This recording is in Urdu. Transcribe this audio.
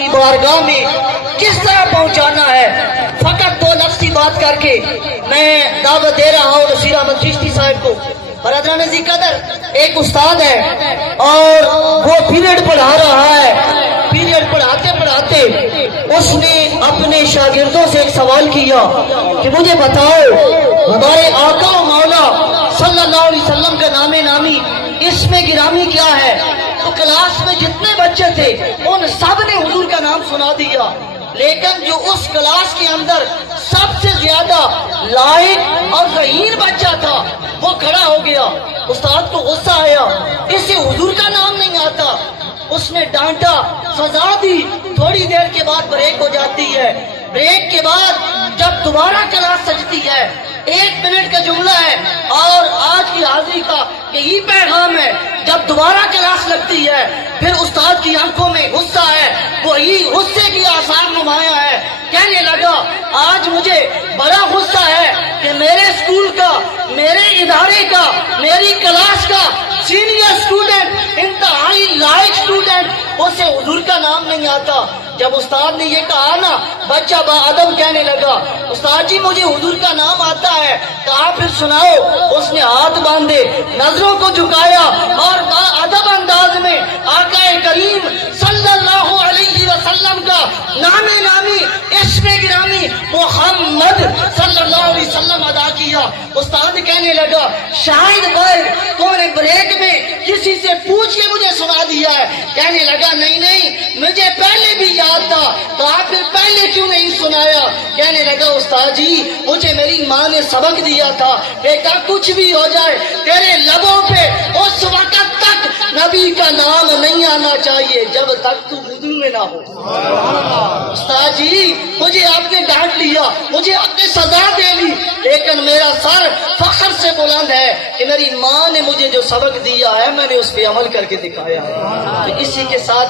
کی بارگاہ میں کس طرح پہنچانا ہے، فقط 2 لفظ کی بات کر کے میں دعوت دے رہا ہوں نصیر احمد چشتی صاحب کو۔ برادران عزیز قدر، ایک استاد ہے اور وہ پیریڈ پڑھا رہا ہے، پیریڈ پڑھاتے پڑھاتے اس نے اپنے شاگردوں سے ایک سوال کیا کہ مجھے بتاؤ ہمارے آقا و مولا صلی اللہ علیہ وسلم کا نام نامی اسم گرامی کیا ہے؟ تو کلاس میں جتنے بچے تھے ان سب نے حضور کا نام سنا دیا، لیکن جو اس کلاس کے اندر سب سے زیادہ لائق اور ذہین بچہ تھا وہ کھڑا ہو گیا۔ استاد کو غصہ آیا، اسے حضور کا نام نہیں آتا۔ اس نے ڈانٹا، سزا دی۔ تھوڑی دیر کے بعد بریک ہو جاتی ہے، بریک کے بعد جب دوبارہ کلاس سجتی ہے، 1 منٹ کا جملہ ہے اور آج کی حاضری کا یہی پیغام ہے، جب دوبارہ کلاس لگتی ہے پھر استاد کی آنکھوں میں غصہ ہے، وہی غصے کی آثار نمایاں ہے۔ کہنے لگا آج مجھے بڑا غصہ ہے کہ میرے اسکول کا، میرے ادارے کا، میری کلاس کا سینئر اسٹوڈنٹ، انتہائی لائق اسٹوڈنٹ، اسے حضور کا نام نہیں آتا۔ جب استاد نے یہ کہا نا، بچہ با ادب کہنے لگا استاد جی مجھے حضور کا نام آتا ہے۔ کہا پھر سناؤ۔ اس نے ہاتھ باندھے، نظروں کو جھکایا اور با ادب انداز میں آقا کریم صلی اللہ علیہ وسلم کا نام نامی اسم گرامی محمد صلی اللہ علیہ وسلم ادا کیا۔ استاد کہنے لگا شاید بھائی تو نے بریک میں کسی سے پوچھ کے مجھے سنا دیا ہے۔ کہنے لگا نہیں مجھے پہلے بھی یاد تھا۔ کہا پھر پہلے کیوں نہیں سنایا؟ کہنے لگا استاد جی مجھے میری ماں نے سبق دیا تھا، بیٹا کچھ بھی ہو جائے تیرے لبوں پہ اس وقت تک نبی کا نام نہیں آنا چاہیے جب تک تو وضو میں نہ ہو۔ استاد جی مجھے آپ نے ڈانٹ لیا، مجھے آپ نے سزا دے لی، لیکن میرا سر فخر سے بلند ہے کہ میری ماں نے مجھے جو سبق دیا ہے میں نے اس پہ عمل کر کے دکھایا ہے۔ تو اسی کے ساتھ